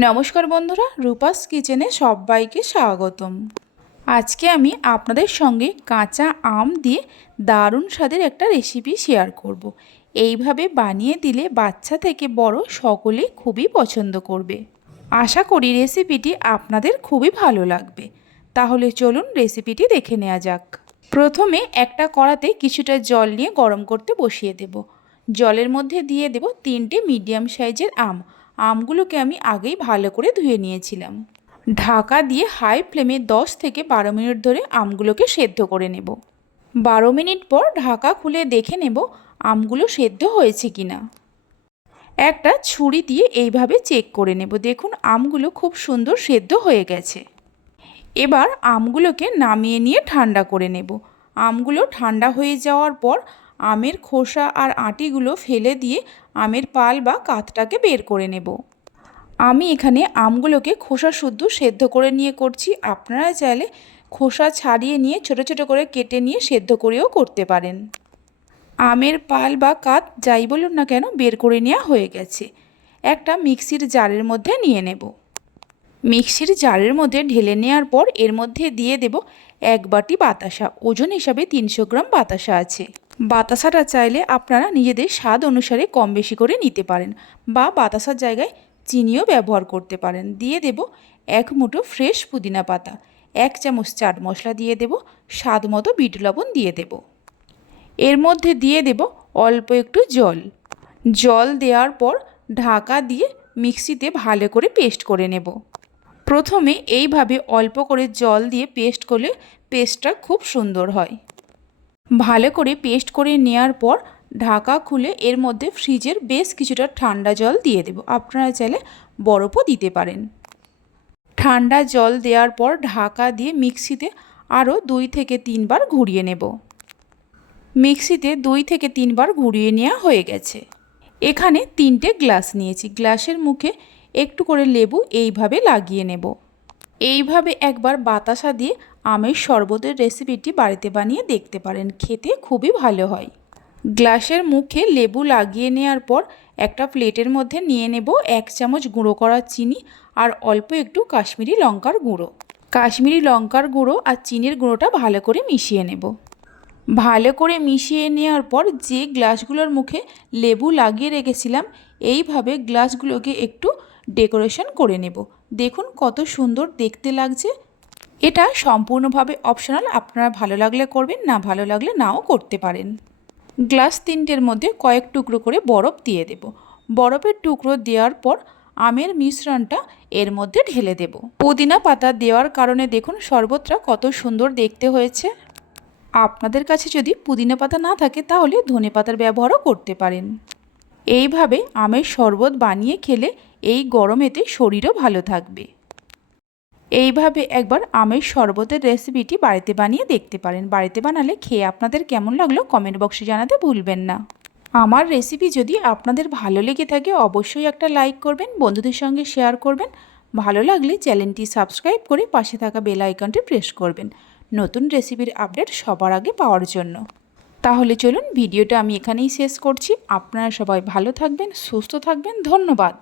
নমস্কার বন্ধুরা, রূপাস কিচেনে সবাইকে স্বাগতম। আজকে আমি আপনাদের সঙ্গে কাঁচা আম দিয়ে দারুণ স্বাদের একটা রেসিপি শেয়ার করব। এইভাবে বানিয়ে দিলে বাচ্চা থেকে বড় সকলেই খুবই পছন্দ করবে। আশা করি রেসিপিটি আপনাদের খুবই ভালো লাগবে। তাহলে চলুন রেসিপিটি দেখে নেওয়া যাক। প্রথমে একটা কড়াতে কিছুটা জল নিয়ে গরম করতে বসিয়ে দেব। জলের মধ্যে দিয়ে দেব তিনটে মিডিয়াম সাইজের আম। আমগুলোকে আমি আগেই ভালো করে ধুয়ে নিয়েছিলাম। ঢাকা দিয়ে হাই ফ্লেমে 10 থেকে বারো মিনিট ধরে আমগুলোকে সেদ্ধ করে নেব। বারো মিনিট পর ঢাকা খুলে দেখে নেব আমগুলো সেদ্ধ হয়েছে কি না একটা ছুরি দিয়ে এইভাবে চেক করে নেব, দেখুন আমগুলো খুব সুন্দর সেদ্ধ হয়ে গেছে। এবার আমগুলোকে নামিয়ে নিয়ে ঠান্ডা করে নেব। আমগুলো ঠান্ডা হয়ে যাওয়ার পর আমের খোসা আর আটিগুলো ফেলে দিয়ে আমের পাল বা কাতটাকে বের করে নেব। আমি এখানে আমগুলোকে খোসা শুদ্ধ সেদ্ধ করে নিয়ে করছি। আপনারা চাইলে খোসা ছাড়িয়ে নিয়ে ছোট ছোট করে কেটে নিয়ে সেদ্ধ করেও করতে পারেন। আমের পাল বা কাত যাই বলুন না কেন বের করে নেওয়া হয়ে গেছে। একটা মিক্সির জারের মধ্যে নিয়ে নেব। মিক্সির জারের মধ্যে ঢেলে নেওয়ার পর এর মধ্যে দিয়ে দেব এক বাটি বাতাসা। ওজন হিসাবে তিনশো গ্রাম বাতাসা আছে। বাতাসাটা চাইলে আপনারা নিজেদের স্বাদ অনুসারে কম বেশি করে নিতে পারেন বা বাতাসার জায়গায় চিনিও ব্যবহার করতে পারেন। দিয়ে দেব এক মুঠো ফ্রেশ পুদিনা পাতা, এক চামচ চাট মশলা দিয়ে দেব, স্বাদ মতো বিট লবণ দিয়ে দেব। এর মধ্যে দিয়ে দেব অল্প একটু জল। জল দেওয়ার পর ঢাকা দিয়ে মিক্সিতে ভালো করে পেস্ট করে নেব। প্রথমে এইভাবে অল্প করে জল দিয়ে পেস্ট করলে পেস্টটা খুব সুন্দর হয়। ভালো করে পেস্ট করে নেওয়ার পর ঢাকা খুলে এর মধ্যে ফ্রিজের বেশ কিছুটা ঠান্ডা জল দিয়ে দেব। আপনারা চাইলে বরফও দিতে পারেন। ঠান্ডা জল দেওয়ার পর ঢাকা দিয়ে মিক্সিতে আরও দুই থেকে তিনবার ঘুরিয়ে নেব। মিক্সিতে দুই থেকে তিনবার ঘুরিয়ে নেওয়া হয়ে গেছে। এখানে তিনটে গ্লাস নিয়েছি। গ্লাসের মুখে একটু করে লেবু এইভাবে লাগিয়ে নেব। এইভাবে একবার বাতাসা দিয়ে আমের শরবতের রেসিপিটি বাড়িতে বানিয়ে দেখতে পারেন। খেতে খুবই ভালো হয়। গ্লাসের মুখে লেবু লাগিয়ে নেওয়ার পর একটা প্লেটের মধ্যে নিয়ে নেব এক চামচ গুঁড়ো করা চিনি আর অল্প একটু কাশ্মীরি লঙ্কার গুঁড়ো। কাশ্মীরি লঙ্কার গুঁড়ো আর চিনির গুঁড়োটা ভালো করে মিশিয়ে নেব। ভালো করে মিশিয়ে নেওয়ার পর যে গ্লাসগুলোর মুখে লেবু লাগিয়ে রেখেছিলাম, এইভাবে গ্লাসগুলোকে একটু ডেকোরেশন করে নেব। দেখুন কত সুন্দর দেখতে লাগছে। এটা সম্পূর্ণভাবে অপশনাল আপনারা ভালো লাগলে করবেন, না ভালো লাগলে নাও করতে পারেন। গ্লাস তিনটের মধ্যে কয়েক টুকরো করে বরফ দিয়ে দেব। বরফের টুকরো দেওয়ার পর আমের মিশ্রণটা এর মধ্যে ঢেলে দেব। পুদিনা পাতা দেওয়ার কারণে দেখুন শরবতটা কত সুন্দর দেখতে হয়েছে। আপনাদের কাছে যদি পুদিনা পাতা না থাকে, তাহলে ধনে পাতার ব্যবহারও করতে পারেন। এইভাবে আমের শরবত বানিয়ে খেলে এই গরমেতে শরীরও ভালো থাকবে। এইভাবে একবার আমের শরবতের রেসিপিটি বাড়িতে বানিয়ে দেখতে পারেন। বাড়িতে বানালে খেয়ে আপনাদের কেমন লাগল কমেন্ট বক্সে জানাতে ভুলবেন না। আমার রেসিপি যদি আপনাদের ভালো লেগে থাকে অবশ্যই একটা লাইক করবেন, বন্ধুদের সঙ্গে শেয়ার করবেন। ভালো লাগলে চ্যানেলটি সাবস্ক্রাইব করে পাশে থাকা বেল আইকনটি প্রেস করবেন। নতুন রেসিপির আপডেট সবার আগে পাওয়ার জন্য। তাহলে চলুন ভিডিওটা আমি এখানেই শেষ করছি। আপনারা সবাই ভালো থাকবেন, সুস্থ থাকবেন। ধন্যবাদ।